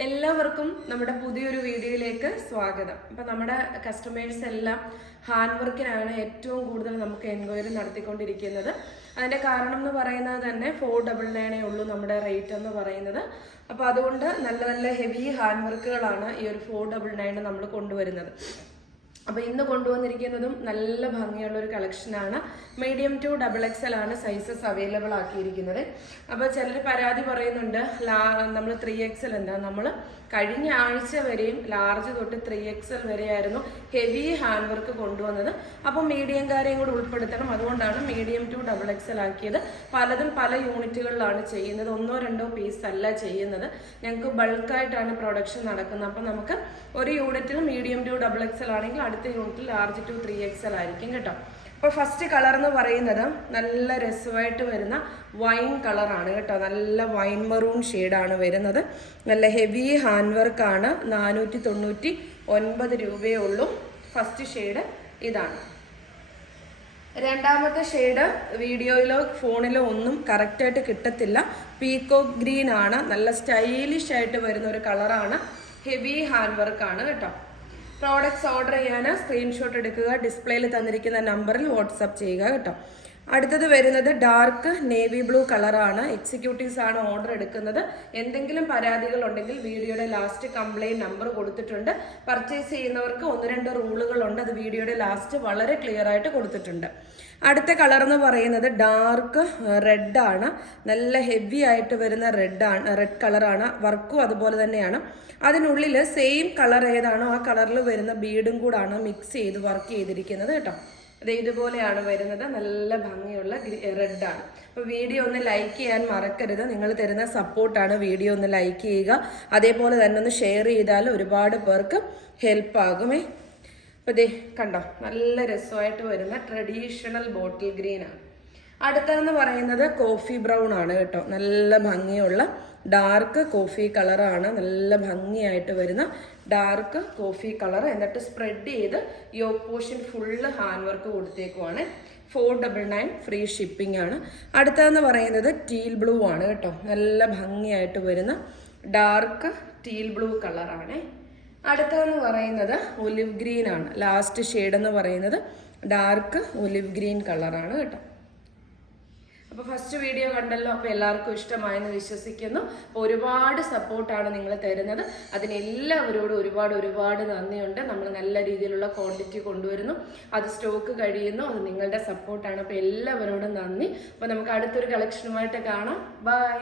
എല്ലാവർക്കും നമ്മുടെ പുതിയൊരു വീഡിയോയിലേക്ക് സ്വാഗതം. അപ്പം നമ്മുടെ കസ്റ്റമേഴ്സ് എല്ലാം ഹാൻഡ് വർക്കിനാണ് ഏറ്റവും കൂടുതൽ നമുക്ക് എൻക്വയറി നടത്തിക്കൊണ്ടിരിക്കുന്നത്. അതിൻ്റെ കാരണം എന്ന് പറയുന്നത് തന്നെ 499 ഉള്ളൂ നമ്മുടെ റേറ്റ് എന്ന് പറയുന്നത്. അപ്പോൾ അതുകൊണ്ട് നല്ല നല്ല ഹെവി ഹാൻഡ് വർക്കുകളാണ് ഈ ഒരു 499 നമ്മൾ കൊണ്ടുവരുന്നത്. അപ്പോൾ ഇന്ന് കൊണ്ടുവന്നിരിക്കുന്നതും നല്ല ഭംഗിയുള്ള ഒരു കളക്ഷനാണ്. മീഡിയം ടു XXL ആണ് സൈസസ് അവൈലബിൾ ആക്കിയിരിക്കുന്നത്. അപ്പോൾ ചിലർ പരാതി പറയുന്നുണ്ട് നമ്മൾ 3XL എന്താ, നമ്മൾ കഴിഞ്ഞ ആഴ്ച വരെയും ലാർജ് തൊട്ട് 3XL വരെയായിരുന്നു ഹെവി ഹാൻഡ് വർക്ക് കൊണ്ടുവന്നത്. അപ്പോൾ മീഡിയംകാരെയും കൂടെ ഉൾപ്പെടുത്തണം, അതുകൊണ്ടാണ് മീഡിയം ടു XXL ആക്കിയത്. പലതും പല യൂണിറ്റുകളിലാണ് ചെയ്യുന്നത്, 1-2 പീസ് അല്ല ചെയ്യുന്നത്. ഞങ്ങൾക്ക് ബൾക്കായിട്ടാണ് പ്രൊഡക്ഷൻ നടക്കുന്നത്. അപ്പോൾ നമുക്ക് ഒരു യൂണിറ്റിൽ മീഡിയം ടു XXL ആണെങ്കിൽ അടുത്ത യൂണിറ്റിൽ ലാർജ് ടു 3XL ആയിരിക്കും കേട്ടോ. അപ്പോൾ ഫസ്റ്റ് കളർ എന്ന് പറയുന്നത് നല്ല രസമായിട്ട് വരുന്ന വൈൻ കളറാണ് കേട്ടോ. നല്ല വൈൻ മെറൂൺ ഷെയ്ഡാണ് വരുന്നത്. നല്ല ഹെവി ഹാൻഡ് വർക്കാണ്. 499 രൂപയേ ഉള്ളൂ. ഫസ്റ്റ് ഷെയ്ഡ് ഇതാണ്. രണ്ടാമത്തെ ഷെയ്ഡ് വീഡിയോയിലോ ഫോണിലോ ഒന്നും കറക്റ്റായിട്ട് കിട്ടത്തില്ല. പീകോക്ക് ഗ്രീൻ ആണ്. നല്ല സ്റ്റൈലിഷ് ആയിട്ട് വരുന്ന ഒരു കളറാണ്. ഹെവി ഹാൻഡ് വർക്കാണ് കേട്ടോ. പ്രോഡക്ട്സ് ഓർഡർ ചെയ്യാൻ സ്ക്രീൻഷോട്ട് എടുക്കുക, ഡിസ്പ്ലേയിൽ തന്നിരിക്കുന്ന നമ്പറിൽ വാട്സപ്പ് ചെയ്യുക കേട്ടോ. അടുത്തത് വരുന്നത് ഡാർക്ക് നേവി ബ്ലൂ കളറാണ്. എക്സിക്യൂട്ടീവ്സ് ആണ് ഓർഡർ എടുക്കുന്നത്. എന്തെങ്കിലും പരാതികൾ ഉണ്ടെങ്കിൽ വീഡിയോയുടെ ലാസ്റ്റ് കംപ്ലൈൻറ്റ് നമ്പർ കൊടുത്തിട്ടുണ്ട്. പർച്ചേസ് ചെയ്യുന്നവർക്ക് 1-2 റൂളുകളുണ്ട്, അത് വീഡിയോയുടെ ലാസ്റ്റ് വളരെ ക്ലിയർ ആയിട്ട് കൊടുത്തിട്ടുണ്ട്. അടുത്ത കളർ എന്ന് പറയുന്നത് ഡാർക്ക് റെഡ് ആണ്. നല്ല ഹെവി ആയിട്ട് വരുന്ന റെഡ് കളറാണ്. വർക്കും അതുപോലെ തന്നെയാണ്. അതിനുള്ളിൽ സെയിം കളർ ഏതാണോ ആ കളറിൽ വരുന്ന ബീഡും കൂടാണ് മിക്സ് ചെയ്ത് വർക്ക് ചെയ്തിരിക്കുന്നത് കേട്ടോ. അത് ഇതുപോലെയാണ് വരുന്നത്. നല്ല ഭംഗിയുള്ള റെഡാണ്. അപ്പോൾ വീഡിയോ ഒന്ന് ലൈക്ക് ചെയ്യാൻ മറക്കരുത്. നിങ്ങൾ തരുന്ന സപ്പോർട്ടാണ്. വീഡിയോ ഒന്ന് ലൈക്ക് ചെയ്യുക, അതേപോലെ തന്നെ ഒന്ന് ഷെയർ ചെയ്താൽ ഒരുപാട് പേർക്ക് ഹെൽപ്പ് ആകുമേ. അപ്പോൾ ദേ കണ്ടോ, നല്ല രസമായിട്ട് വരുന്ന ട്രഡീഷണൽ ബോട്ടിൽ ഗ്രീനാണ്. അടുത്തതെന്ന് പറയുന്നത് കോഫി ബ്രൗൺ ആണ് കേട്ടോ. നല്ല ഭംഗിയുള്ള ഡാർക്ക് കോഫി കളറാണ്. നല്ല ഭംഗിയായിട്ട് വരുന്ന ഡാർക്ക് കോഫി കളർ. എന്നിട്ട് സ്പ്രെഡ് ചെയ്ത് yoke portion full hand work കൊടുത്തേക്കുവാണ്. 499 ഫ്രീ ഷിപ്പിംഗ് ആണ്. അടുത്തതെന്ന് പറയുന്നത് ടീൽ ബ്ലൂ ആണ് കേട്ടോ. നല്ല ഭംഗിയായിട്ട് വരുന്ന ഡാർക്ക് ടീൽ ബ്ലൂ കളറാണ്. അടുത്തതെന്ന് പറയുന്നത് ഒലിവ് ഗ്രീൻ ആണ്. ലാസ്റ്റ് ഷെയ്ഡ് എന്ന് പറയുന്നത് ഡാർക്ക് ഒലിവ് ഗ്രീൻ കളറാണ് കേട്ടോ. അപ്പോൾ ഫസ്റ്റ് വീഡിയോ കണ്ടല്ലോ, അപ്പോൾ എല്ലാവർക്കും ഇഷ്ടമായെന്ന് വിശ്വസിക്കുന്നു. അപ്പോൾ ഒരുപാട് സപ്പോർട്ടാണ് നിങ്ങൾ തരുന്നത്. അതിനെല്ലാവരോടും ഒരുപാട് നന്ദിയുണ്ട്. നമ്മൾ നല്ല രീതിയിലുള്ള ക്വാണ്ടിറ്റി കൊണ്ടുവരുന്നു, അത് സ്റ്റോക്ക് കഴിയുന്നു, അത് നിങ്ങളുടെ സപ്പോർട്ടാണ്. അപ്പോൾ എല്ലാവരോടും നന്ദി. അപ്പോൾ നമുക്ക് അടുത്തൊരു കളക്ഷനുമായിട്ട് കാണാം. ബൈ.